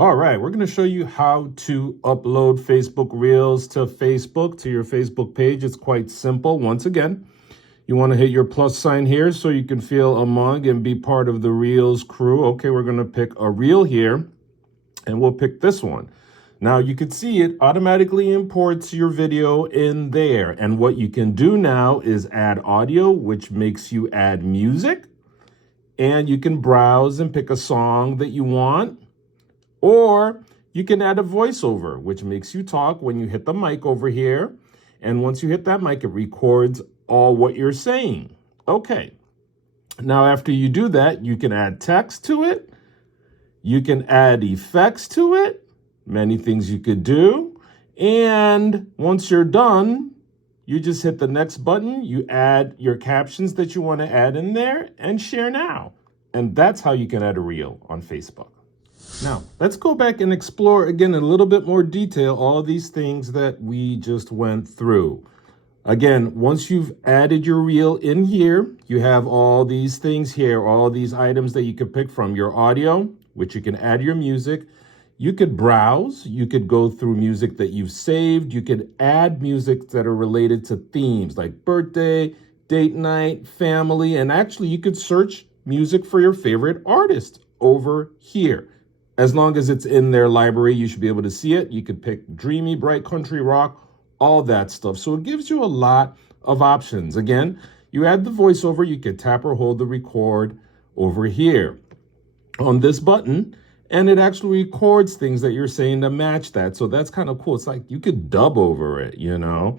All right, we're going to show you how to upload Facebook Reels to Facebook, to your Facebook page. It's quite simple. Once again, you want to hit your plus sign here so you can feel among and be part of the Reels crew. Okay, we're going to pick a reel here, and we'll pick this one. Now, you can see it automatically imports your video in there. And what you can do now is add audio, which makes you add music. And you can browse and pick a song that you want. Or you can add a voiceover, which makes you talk when you hit the mic over here. And once you hit that mic, it records all what you're saying. Okay. Now, after you do that, you can add text to it. You can add effects to it. Many things you could do. And once you're done, you just hit the next button. You add your captions that you want to add in there and share now. And that's how you can add a reel on Facebook. Now, let's go back and explore again in a little bit more detail all these things that we just went through. Again, once you've added your reel in here, you have all these things here, all these items that you could pick from. Your audio, which you can add your music. You could browse. You could go through music that you've saved. You could add music that are related to themes like birthday, date night, family, and actually you could search music for your favorite artist over here. As long as it's in their library, you should be able to see it. You could pick dreamy, bright country rock, all that stuff. So it gives you a lot of options. Again, you add the voiceover, you could tap or hold the record over here on this button, and it actually records things that you're saying to match that. So that's kind of cool. It's like you could dub over it, you know.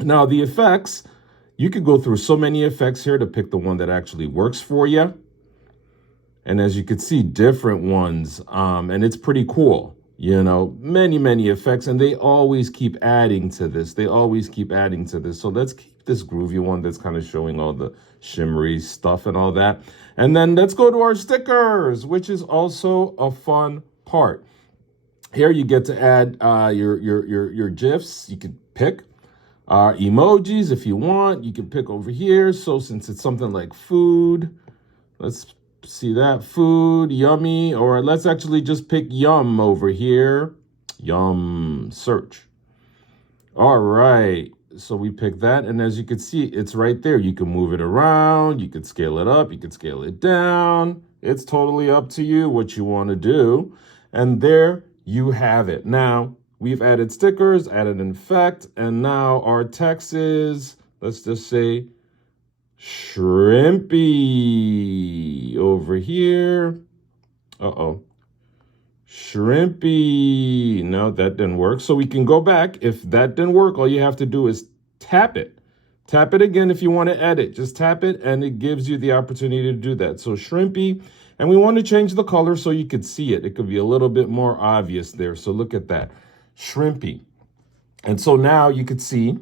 Now, the effects, you could go through so many effects here to pick the one that actually works for you. And as you can see, different ones, and it's pretty cool, you know, many effects, and they always keep adding to this. So let's keep this groovy one that's kind of showing all the shimmery stuff and all that. And then let's go to our stickers, which is also a fun part. Here you get to add your GIFs. You can pick emojis if you want. You can pick over here. So since it's something like food, let's see that, food, yummy, or let's actually just pick yum over here. Yum, search. All right, so we pick that, and as you can see, it's right there. You can move it around, you can scale it up, you can scale it down. It's totally up to you what you want to do. And there you have it. Now, we've added stickers, added an effect, and now our text is, let's just say, Shrimpy over here. Shrimpy. No, that didn't work. So we can go back. If that didn't work, all you have to do is tap it. Tap it again if you want to edit. Just tap it and it gives you the opportunity to do that. So Shrimpy. And we want to change the color so you could see it. It could be a little bit more obvious there. So look at that. Shrimpy. And so now you could see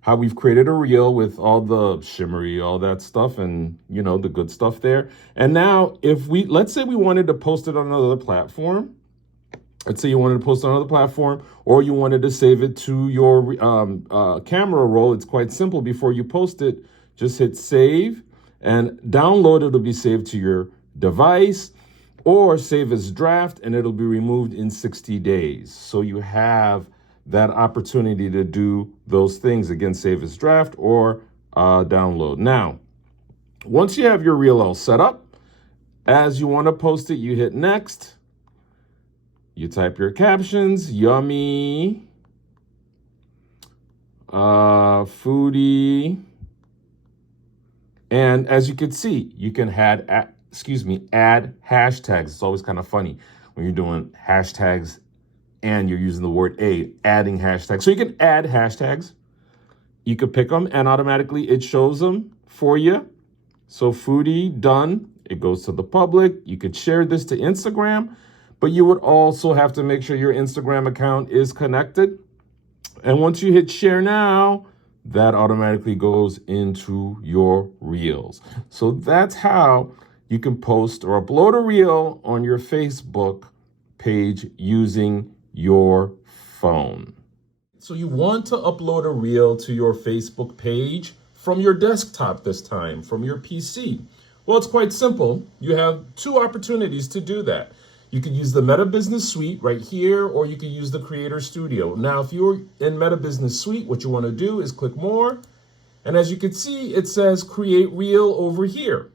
how we've created a reel with all the shimmery, all that stuff, and, you know, the good stuff there. And now if let's say we wanted to post it on another platform. Let's say you wanted to post it on another platform, or you wanted to save it to your camera roll. It's quite simple. Before you post it, just hit save and download. It'll be saved to your device, or save as draft, and it'll be removed in 60 days. So you have that opportunity to do those things. Again, save as draft or download. Now, once you have your reel all set up, as you want to post it, you hit next. You type your captions, yummy, foodie. And as you can see, you can add hashtags. It's always kind of funny when you're doing hashtags and you're using the word adding hashtags. So you can add hashtags. You could pick them and automatically it shows them for you. So foodie, done. It goes to the public. You could share this to Instagram, but you would also have to make sure your Instagram account is connected. And once you hit share now, that automatically goes into your reels. So that's how you can post or upload a reel on your Facebook page using your phone. So you want to upload a reel to your Facebook page from your desktop this time, from your PC. Well, it's quite simple. You have two opportunities to do that. You could use the Meta Business Suite right here, or you could use the Creator Studio. Now, if you're in Meta Business Suite, what you want to do is click More. And as you can see, it says Create Reel over here.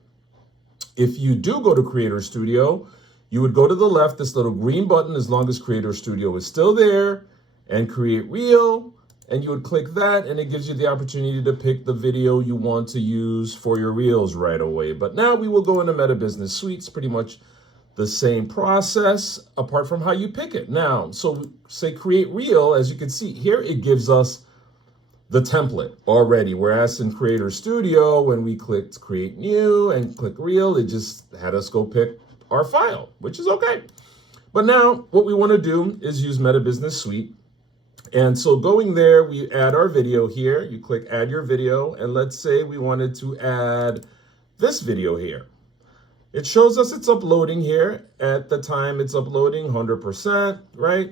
If you do go to Creator Studio, you would go to the left, this little green button, as long as Creator Studio is still there, and Create Reel. And you would click that, and it gives you the opportunity to pick the video you want to use for your Reels right away. But now we will go into Meta Business Suite. It's pretty much the same process, apart from how you pick it. Now, so say Create Reel, as you can see here, it gives us the template already. Whereas in Creator Studio, when we clicked Create New and click Reel, it just had us go pick our file, which is okay. But now what we want to do is use Meta Business Suite. And so going there, we add our video here. You click Add Your Video, and let's say we wanted to add this video here. It shows us it's uploading here. At the time it's uploading 100%, right?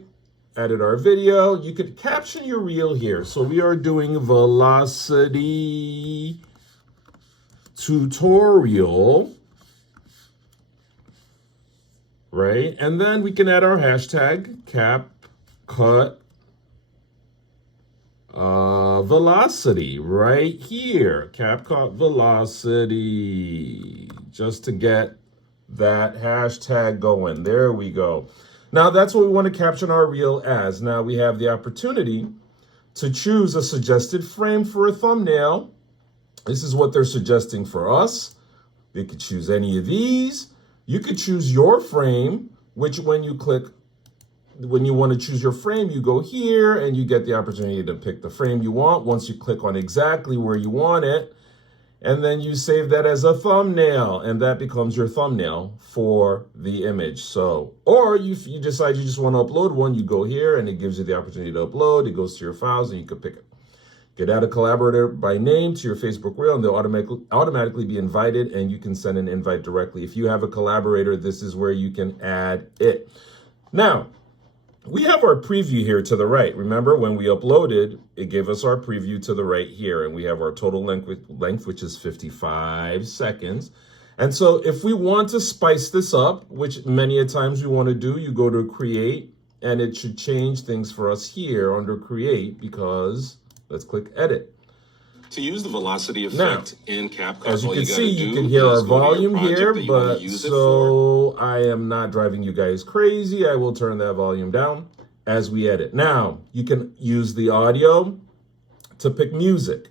Added our video. You could caption your reel here. So we are doing velocity tutorial, right? And then we can add our hashtag CapCut velocity right here. CapCut velocity, just to get that hashtag going. There we go. Now that's what we want to caption our reel as. Now we have the opportunity to choose a suggested frame for a thumbnail. This is what they're suggesting for us. They could choose any of these. You could choose your frame, which when you want to choose your frame, you go here and you get the opportunity to pick the frame you want once you click on exactly where you want it. And then you save that as a thumbnail, and that becomes your thumbnail for the image. So, or if you decide you just want to upload one, you go here and it gives you the opportunity to upload. It goes to your files and you can pick it. You could add a collaborator by name to your Facebook reel, and they'll automatically be invited, and you can send an invite directly. If you have a collaborator, this is where you can add it. Now, we have our preview here to the right. Remember, when we uploaded, it gave us our preview to the right here, and we have our total length, which is 55 seconds. And so if we want to spice this up, which many a times we want to do, you go to Create, and it should change things for us here under Create, because let's click Edit. To use the velocity effect in CapCut, as you can see, you can hear our volume here, but so I am not driving you guys crazy. I will turn that volume down as we edit. Now, you can use the audio to pick music.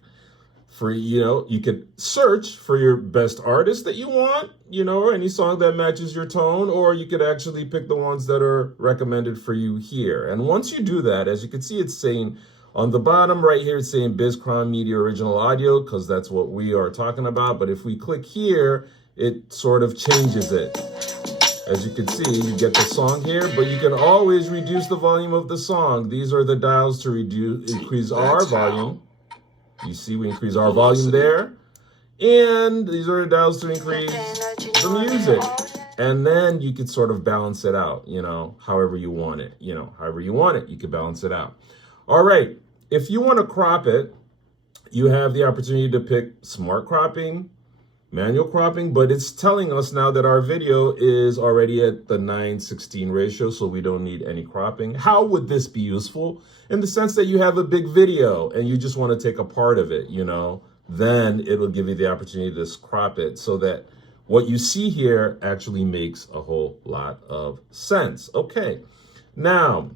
For, you could search for your best artist that you want, or any song that matches your tone, or you could actually pick the ones that are recommended for you here. And once you do that, as you can see, it's saying, on the bottom right here, it's saying BizCrown Media Original Audio, because that's what we are talking about. But if we click here, it sort of changes it. As you can see, you get the song here, but you can always reduce the volume of the song. These are the dials to increase our volume. You see, we increase our volume there. And these are the dials to increase the music. And then you could sort of balance it out, however you want it. However you want it, you could balance it out. All right. If you want to crop it, you have the opportunity to pick smart cropping, manual cropping, but it's telling us now that our video is already at the 9:16 ratio, so we don't need any cropping. How would this be useful? In the sense that you have a big video and you just want to take a part of it, then it will give you the opportunity to crop it so that what you see here actually makes a whole lot of sense. Okay. Now,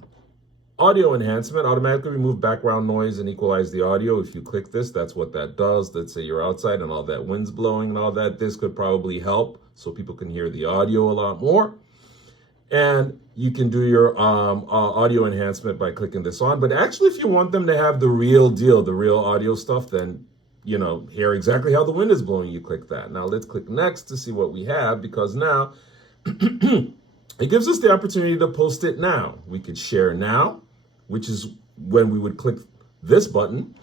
audio enhancement, automatically remove background noise and equalize the audio. If you click this, that's what that does. Let's say you're outside and all that wind's blowing and all that. This could probably help so people can hear the audio a lot more. And you can do your audio enhancement by clicking this on. But actually, if you want them to have the real deal, the real audio stuff, then, hear exactly how the wind is blowing, you click that. Now let's click next to see what we have, because now it gives us the opportunity to post it now. We could share now, which is when we would click this button.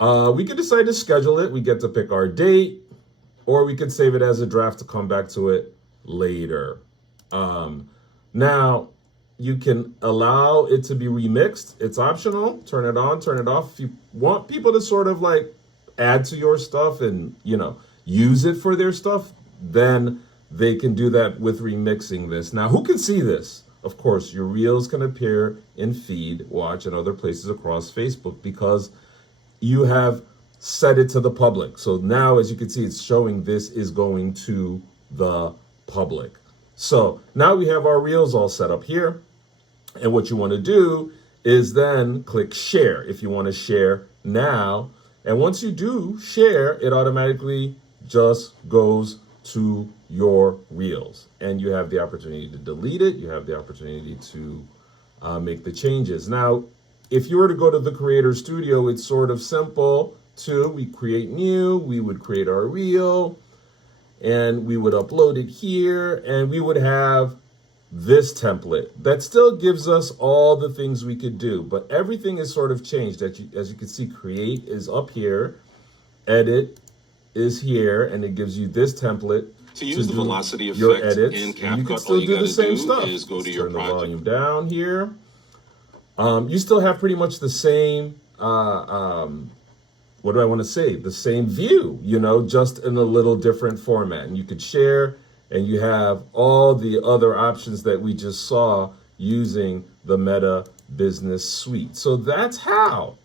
We could decide to schedule it. We get to pick our date, or we could save it as a draft to come back to it later. Now, you can allow it to be remixed. It's optional. Turn it on, turn it off. If you want people to sort of like add to your stuff and, use it for their stuff, then they can do that with remixing this. Now, who can see this? Of course, your reels can appear in feed, watch, and other places across Facebook because you have set it to the public. So now, as you can see, it's showing this is going to the public. So now we have our reels all set up here. And what you want to do is then click share if you want to share now. And once you do share, it automatically just goes to your reels. And you have the opportunity to delete it. You have the opportunity to make the changes. Now, if you were to go to the Creator Studio, it's sort of simple too. We create new, we would create our reel, and we would upload it here, and we would have this template that still gives us all the things we could do, but everything is sort of changed. As you can see, create is up here, edit is here, and it gives you this template to use the velocity your effect edits. in And you can CapCut. still All you do the gotta same do stuff. is go to Let's your turn the project. volume down here. You still have pretty much the same what do I want to say? The same view, you know, just in a little different format. And you could share, and you have all the other options that we just saw using the Meta Business Suite. So that's how,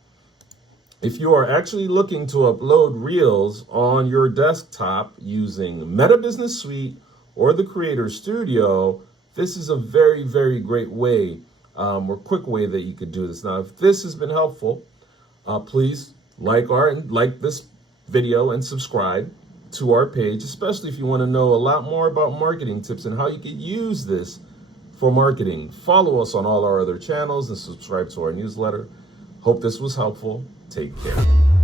if you are actually looking to upload reels on your desktop using Meta Business Suite or the Creator Studio, this is a very, very great way or quick way that you could do this. Now, if this has been helpful, please like this video and subscribe to our page, especially if you want to know a lot more about marketing tips and how you can use this for marketing. Follow us on all our other channels and subscribe to our newsletter. Hope this was helpful. Take care.